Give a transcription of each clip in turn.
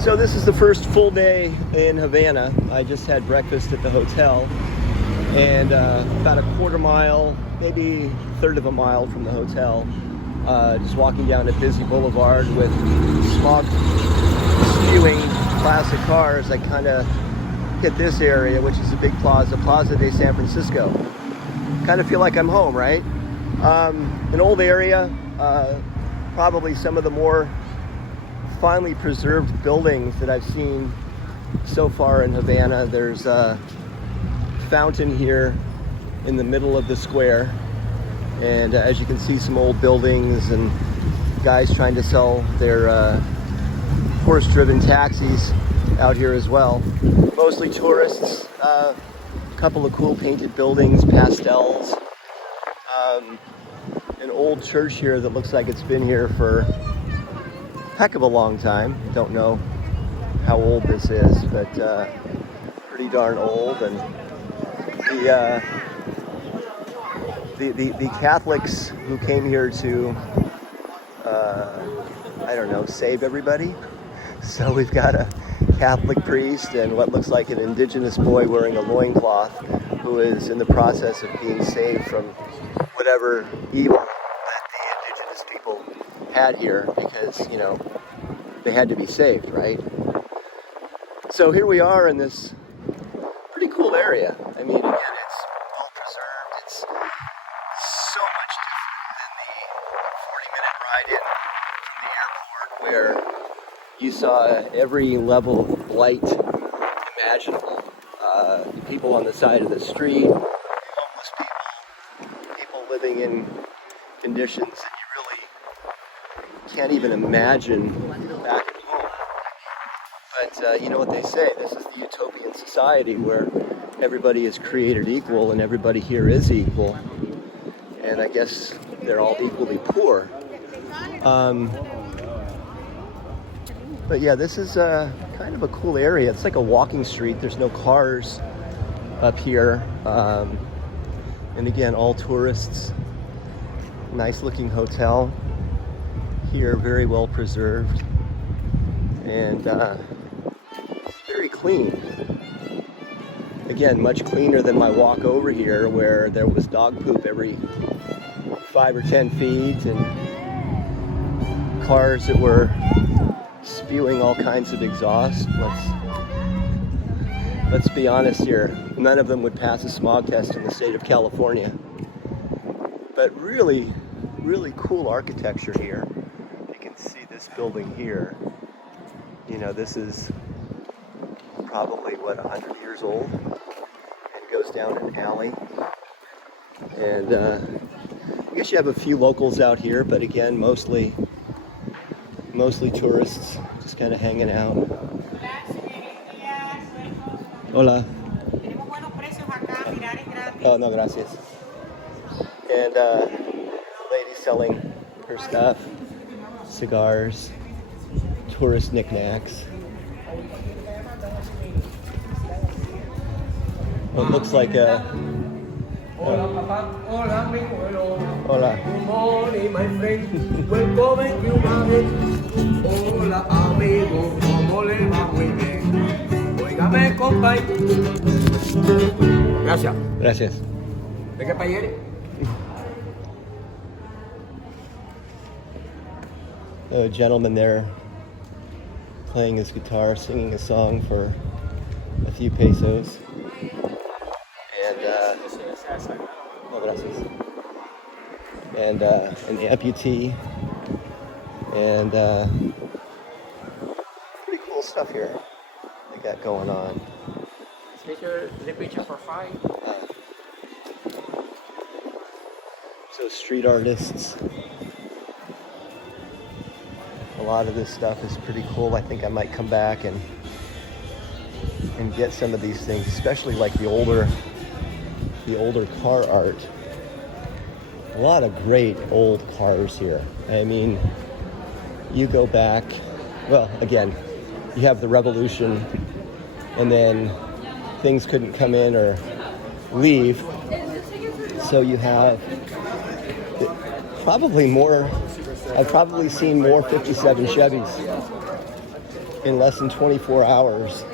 So this is the first full day in Havana. I just had breakfast at the hotel, and about a quarter mile, maybe a third of a mile from the hotel, just walking down a busy boulevard with smog spewing classic cars, I kind of hit this area, which is a big plaza, Plaza de San Francisco. Kind of feel like I'm home, right? An old area, probably some of the more finely preserved buildings that I've seen so far in Havana. There's a fountain here in the middle of the square, and as you can see, some old buildings and guys trying to sell their horse-driven taxis out here as well. Mostly tourists, a couple of cool painted buildings, pastels, an old church here that looks like it's been here for heck of a long time. Don't know how old this is, but pretty darn old. And the Catholics who came here to I don't know, save everybody. So we've got a Catholic priest and what looks like an indigenous boy wearing a loincloth who is in the process of being saved from whatever evil that the indigenous people had here, because, you know, they had to be saved, right? So here we are in this pretty cool area. I mean, again, it's well preserved. It's so much different than the 40-minute ride in from the airport, where you saw every level of blight imaginable. People on the side of the street, homeless people living in conditions that you really can't even imagine back at home. But you know what they say, this is the utopian society where everybody is created equal and everybody here is equal. And I guess they're all equally poor. But yeah, this is kind of a cool area. It's like a walking street. There's no cars up here. And again, all tourists. Nice looking hotel here, very well preserved. And very clean. Again, much cleaner than my walk over here, where there was dog poop every 5 or 10 feet and cars that were spewing all kinds of exhaust. Let's be honest here, none of them would pass a smog test in the state of California. But really, really cool architecture here. You can see this building here. You know, this is probably, 100 years old. It goes down an alley. And I guess you have a few locals out here, but again, mostly tourists, just kind of hanging out. Hola. Oh, no, gracias. And lady selling her stuff, cigars, tourist knickknacks. What looks like a... Hola, Papa. Hola, amigo. Hello. Hola. Good morning, my friend. Welcome to Cuba. Hola, amigo. ¿Cómo le va? Muy bien. Óigame, compadre. Gracias. Gracias. ¿De qué país eres? A gentleman there playing his guitar, singing a song for a few pesos. And oh, gracias. And an amputee, and pretty cool stuff here they got going on. The picture for 5. So street artists. A lot of this stuff is pretty cool. I think I might come back and get some of these things, especially like the older car art. A lot of great old cars here. I mean, you go back, well, again, you have the revolution, and then things couldn't come in or leave. So you have probably more, I've probably seen more 57 Chevys in less than 24 hours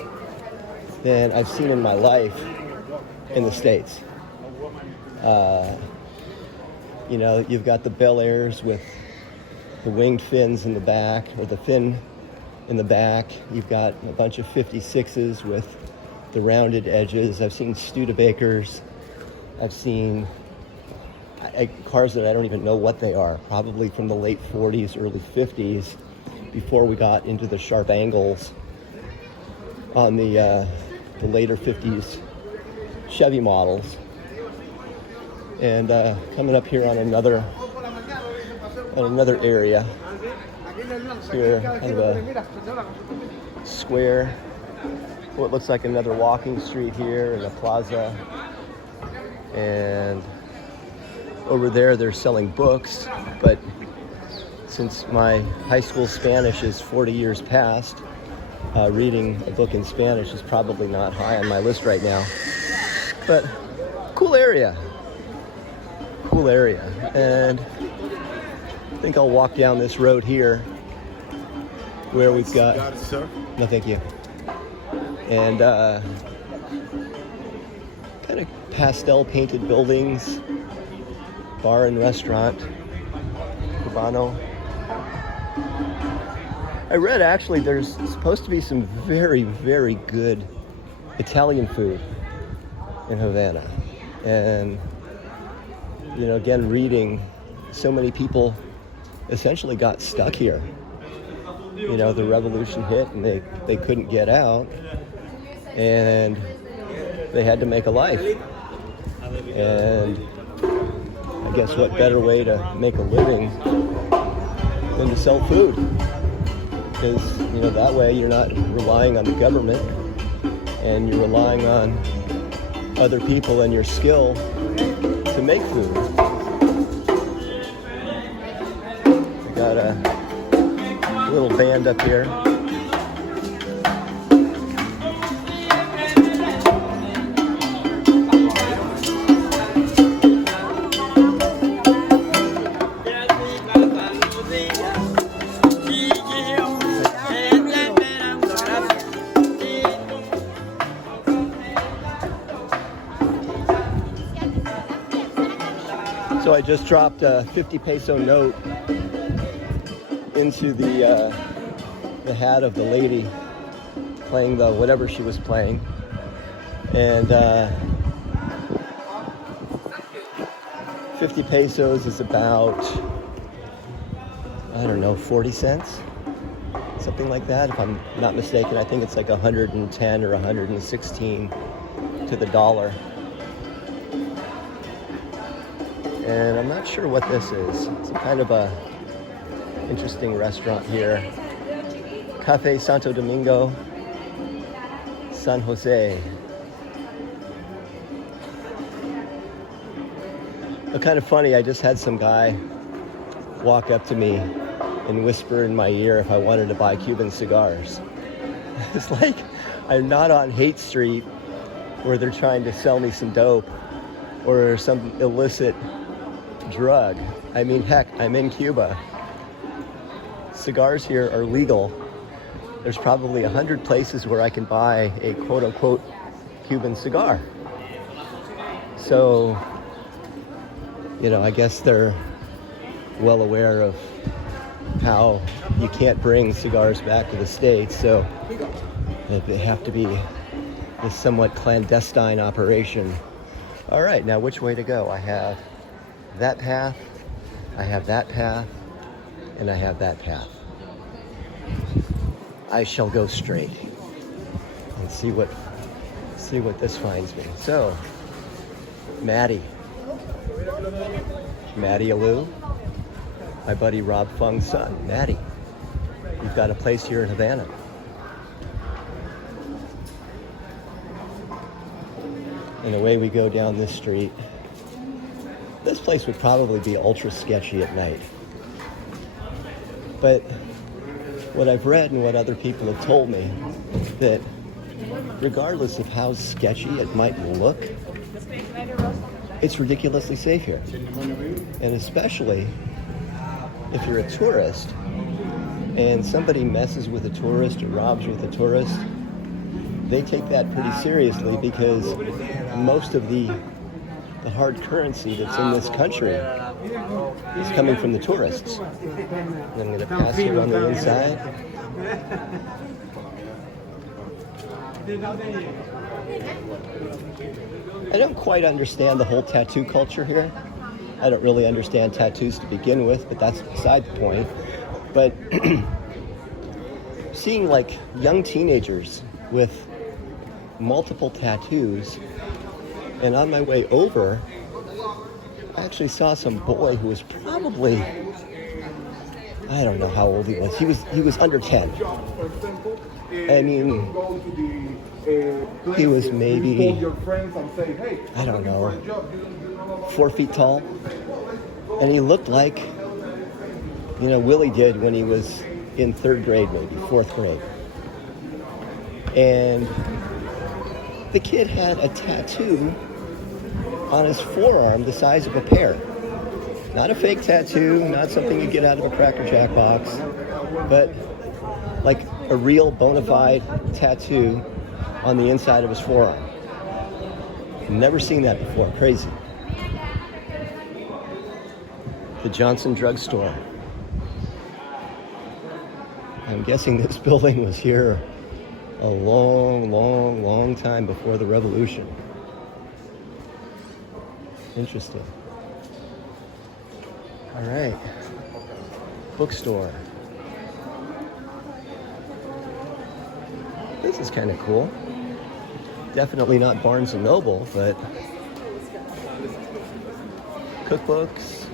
than I've seen in my life in the States. You know, you've got the Bel Airs with the winged fins in the back, or the fin in the back. You've got a bunch of 56s with the rounded edges. I've seen Studebakers. I've seen cars that I don't even know what they are, probably from the late 40s, early 50s, before we got into the sharp angles on the later 50s Chevy models. And coming up here on another area here, kind of a square, what looks like another walking street here, and a plaza. And over there they're selling books, but since my high school Spanish is 40 years past, reading a book in Spanish is probably not high on my list right now. But cool area. And I think I'll walk down this road here where we've got... Got it, sir. No, thank you. And kind of pastel painted buildings, bar and restaurant, Cubano. I read actually there's supposed to be some very, very good Italian food in Havana. And, you know, again, reading, so many people essentially got stuck here. You know, the revolution hit and they couldn't get out, and they had to make a life. And I guess what better way to make a living than to sell food? Because, you know, that way you're not relying on the government, and you're relying on other people and your skill to make food. We got a little band up here. So I just dropped a 50 peso note into the hat of the lady playing the whatever she was playing, and 50 pesos is about, I don't know, 40 cents, something like that, if I'm not mistaken. I think it's like 110 or 116 to the dollar. And I'm not sure what this is. It's kind of a interesting restaurant here. Cafe Santo Domingo, San Jose. But kind of funny, I just had some guy walk up to me and whisper in my ear if I wanted to buy Cuban cigars. It's like I'm not on Haight Street where they're trying to sell me some dope or some illicit drug. I mean, heck, I'm in Cuba. Cigars here are legal. There's probably 100 places where I can buy a quote-unquote Cuban cigar. So, you know, I guess they're well aware of how you can't bring cigars back to the States, so they have to be a somewhat clandestine operation. All right, now which way to go? I have that path, I have that path, and I have that path. I shall go straight and see what this finds me. So, Maddie Alou, my buddy Rob Fung's son. Maddie, you've got a place here in Havana. And away we go down this street. This place would probably be ultra sketchy at night. But what I've read and what other people have told me, that regardless of how sketchy it might look, it's ridiculously safe here. And especially if you're a tourist and somebody messes with a tourist or robs with a tourist, they take that pretty seriously because most of the hard currency that's in this country is coming from the tourists. And I'm going to pass here on the inside. I don't quite understand the whole tattoo culture here. I don't really understand tattoos to begin with, but that's beside the point. But seeing like young teenagers with multiple tattoos, and on my way over, I actually saw some boy who was probably, I don't know how old he was. He was under 10. I mean, he was maybe, I don't know, 4 feet tall. And he looked like, you know, Willie did when he was in 3rd grade, maybe 4th grade. And the kid had a tattoo on his forearm the size of a pear. Not a fake tattoo, not something you get out of a Cracker Jack box, but like a real bona fide tattoo on the inside of his forearm. Never seen that before. Crazy. The Johnson Drug Store. I'm guessing this building was here a long time before the revolution. Interesting. All right. Bookstore. This is kind of cool. Definitely not Barnes & Noble, but cookbooks,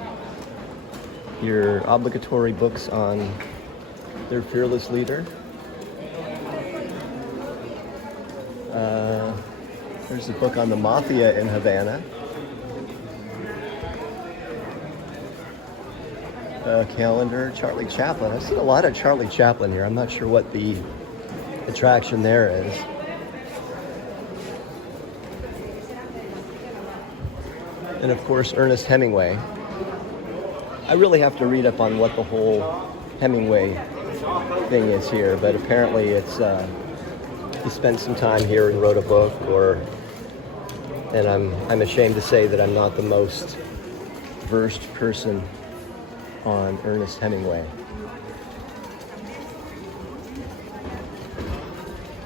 your obligatory books on their fearless leader. There's a book on the mafia in Havana. Calendar, Charlie Chaplin. I've seen a lot of Charlie Chaplin here. I'm not sure what the attraction there is. And of course, Ernest Hemingway. I really have to read up on what the whole Hemingway thing is here, but apparently it's he spent some time here and wrote a book, and I'm ashamed to say that I'm not the most versed person on Ernest Hemingway.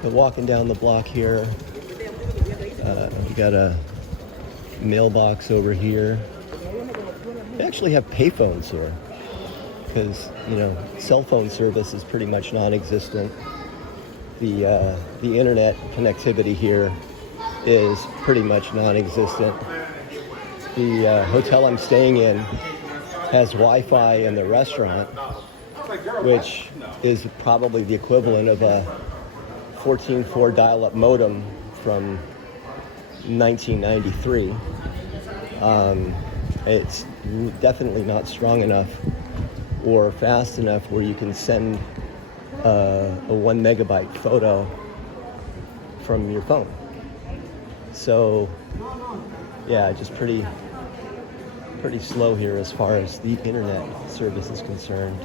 But walking down the block here, we got a mailbox over here. They actually have payphones here because, you know, cell phone service is pretty much non-existent. The internet connectivity here is pretty much non-existent. The hotel I'm staying in has Wi-Fi in the restaurant, which is probably the equivalent of a 14.4 dial-up modem from 1993. It's definitely not strong enough or fast enough where you can send a 1 megabyte photo from your phone. So yeah, just pretty slow here as far as the internet service is concerned.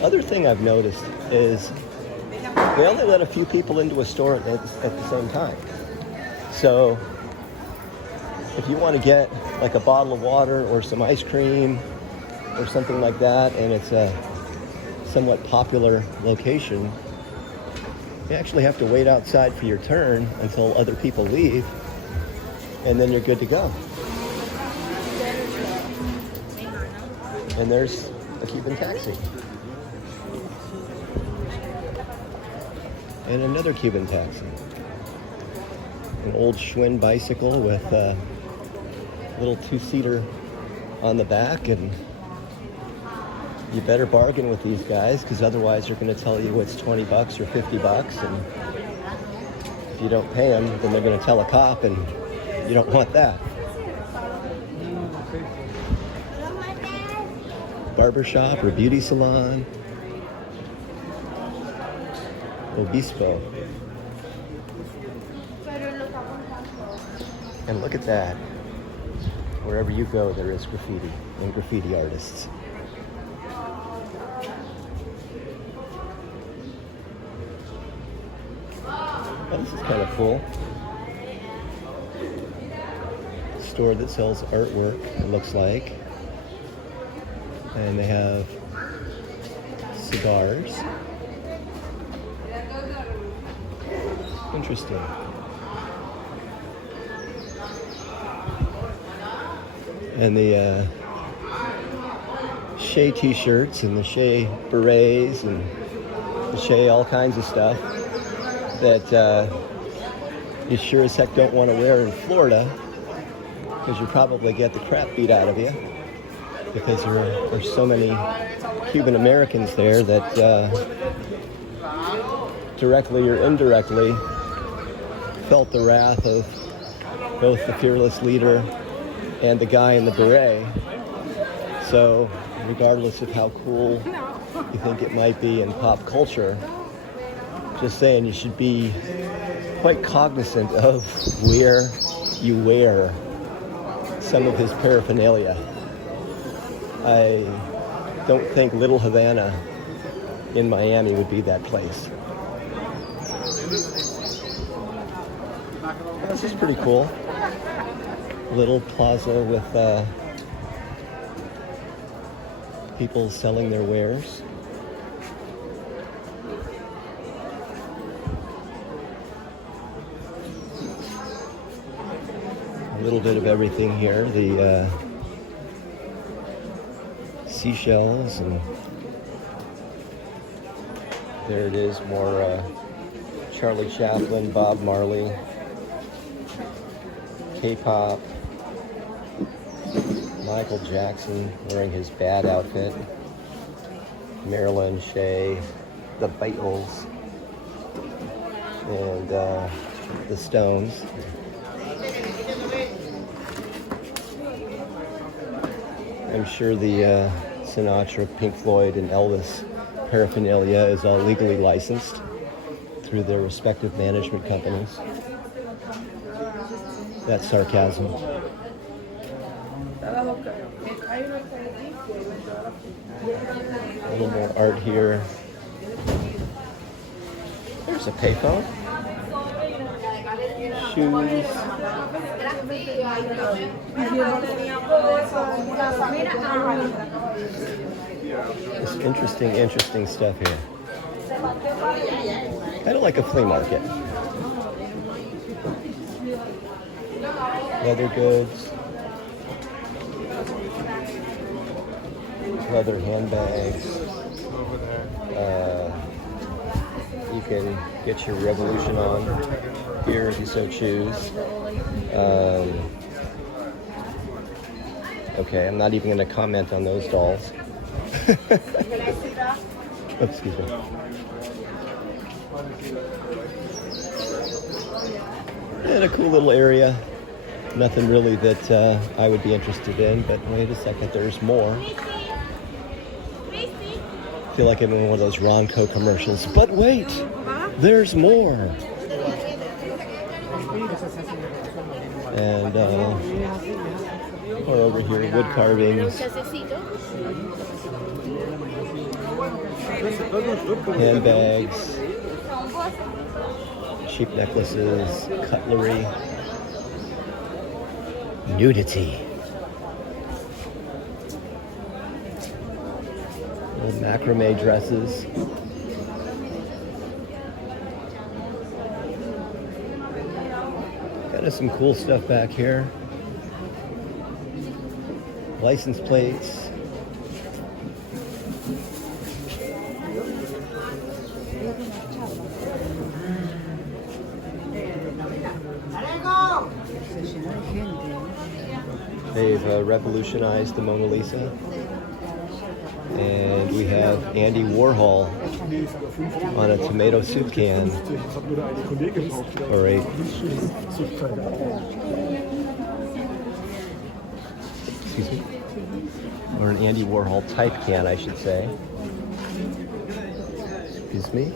Other thing I've noticed is they only let a few people into a store at the same time. So if you want to get like a bottle of water or some ice cream or something like that, and it's a somewhat popular location, you actually have to wait outside for your turn until other people leave, and then you're good to go. And there's a Cuban taxi. And another Cuban taxi. An old Schwinn bicycle with a little 2-seater on the back, and you better bargain with these guys because otherwise they're going to tell you it's $20 or $50, and if you don't pay them, then they're going to tell a cop, and you don't want that. Barbershop or beauty salon. Obispo. And look at that. Wherever you go, there is graffiti and graffiti artists. Oh, this is kind of cool. Store that sells artwork, it looks like. And they have cigars. Interesting. And the Shea t-shirts and the Shea berets and the Shea all kinds of stuff that you sure as heck don't want to wear in Florida, because you probably get the crap beat out of you, because there's so many Cuban Americans there that directly or indirectly felt the wrath of both the fearless leader and the guy in the beret. So regardless of how cool you think it might be in pop culture, just saying you should be quite cognizant of where you wear some of his paraphernalia. I don't think Little Havana in Miami would be that place. This is pretty cool. Little plaza with people selling their wares. A little bit of everything here. The seashells, and there it is, more Charlie Chaplin, Bob Marley, K-pop, Michael Jackson wearing his bad outfit, Marilyn, Shea, the Beatles, and the Stones. I'm sure the Sinatra, Pink Floyd, and Elvis paraphernalia is all legally licensed through their respective management companies. That's sarcasm. A little more art here. There's a payphone. Shoes. This interesting stuff here. Kind of like a flea market. Leather goods. Leather handbags. You can get your revolution on here if you so choose. Okay, I'm not even going to comment on those dolls. Excuse me. And a cool little area. Nothing really that I would be interested in, but wait a second, there's more. I feel like I'm in one of those Ronco commercials. But wait, there's more. And or over here, wood carvings, handbags, cheap necklaces, cutlery, nudity. Little macrame dresses. Kind of some cool stuff back here. License plates. They've revolutionized the Mona Lisa. And we have Andy Warhol on a tomato soup can, or or an Andy Warhol type can, I should say. Excuse me.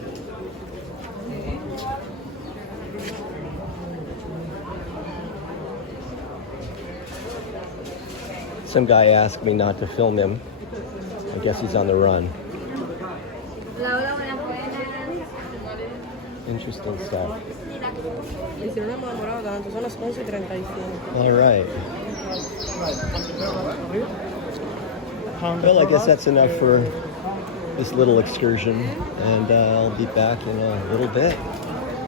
Some guy asked me not to film him. I guess he's on the run. Interesting stuff. Y si no nos hemos demorado tanto, son las 11:35. All right. Well, I guess that's enough for this little excursion, and I'll be back in a little bit.